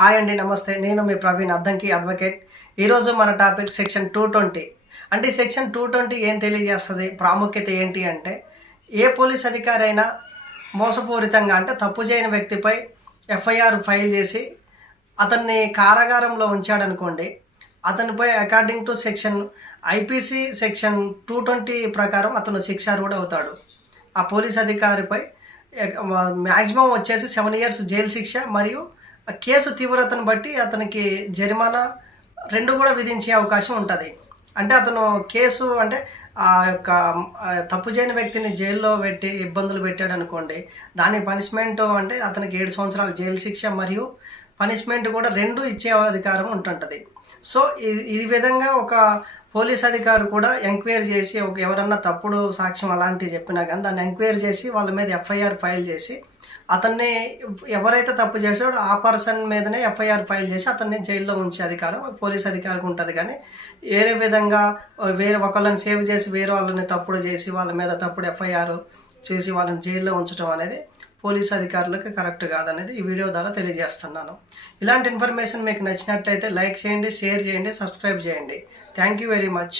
Hi అండి, నమస్తే. నేను మీ ప్రవీణ్ అద్దంకి అడ్వకేట్. ఈరోజు మన టాపిక్ సెక్షన్ 220. అంటే ఈ సెక్షన్ 220 ఏం తెలియజేస్తుంది, ప్రాముఖ్యత ఏంటి అంటే, ఏ పోలీస్ అధికారి అయినా మోసపూరితంగా అంటే తప్పు చేయని వ్యక్తిపై ఎఫ్ఐఆర్ ఫైల్ చేసి అతన్ని కారాగారంలో ఉంచాడనుకోండి, అతనిపై according to section IPC section 220 ప్రకారం అతను శిక్షార్హుడు అవుతాడు. ఆ పోలీస్ అధికారిపై మ్యాక్సిమం వచ్చేసి 7 years జైలు శిక్ష మరియు కేసు తీవ్రతను బట్టి అతనికి జరిమానా 2 కూడా విధించే అవకాశం ఉంటుంది. అంటే అతను కేసు అంటే ఆ యొక్క తప్పు చేయని వ్యక్తిని జైల్లో పెట్టి ఇబ్బందులు పెట్టాడు అనుకోండి, దాని పనిష్మెంట్ అంటే అతనికి 7 సంవత్సరాల జైలు శిక్ష మరియు పనిష్మెంట్ కూడా 2 ఇచ్చే అధికారం ఉంటుంటుంది. సో ఈ విధంగా ఒక పోలీస్ అధికారి కూడా ఎంక్వైరీ చేసి ఎవరన్నా తప్పుడు సాక్ష్యం అలాంటివి చెప్పినా కానీ దాన్ని ఎంక్వైరీ చేసి వాళ్ళ మీద ఎఫ్ఐఆర్ ఫైల్ చేసి అతన్ని ఎవరైతే తప్పు చేశాడో ఆ పర్సన్ మీదనే ఎఫ్ఐఆర్ ఫైల్ చేసి అతన్ని జైల్లో ఉంచే అధికారం పోలీస్ అధికారికి ఉంటుంది. కానీ వేరే విధంగా వేరే ఒకళ్ళని సేవ్ చేసి వేరే వాళ్ళని తప్పుడు చేసి వాళ్ళ మీద తప్పుడు ఎఫ్ఐఆర్ చేసి వాళ్ళని జైల్లో ఉంచడం అనేది పోలీస్ అధికారులకు కరెక్ట్ కాదనేది ఈ వీడియో ద్వారా తెలియజేస్తున్నాను. ఇలాంటి ఇన్ఫర్మేషన్ మీకు నచ్చినట్లయితే లైక్ చేయండి, షేర్ చేయండి, సబ్స్క్రైబ్ చేయండి. Thank you very much.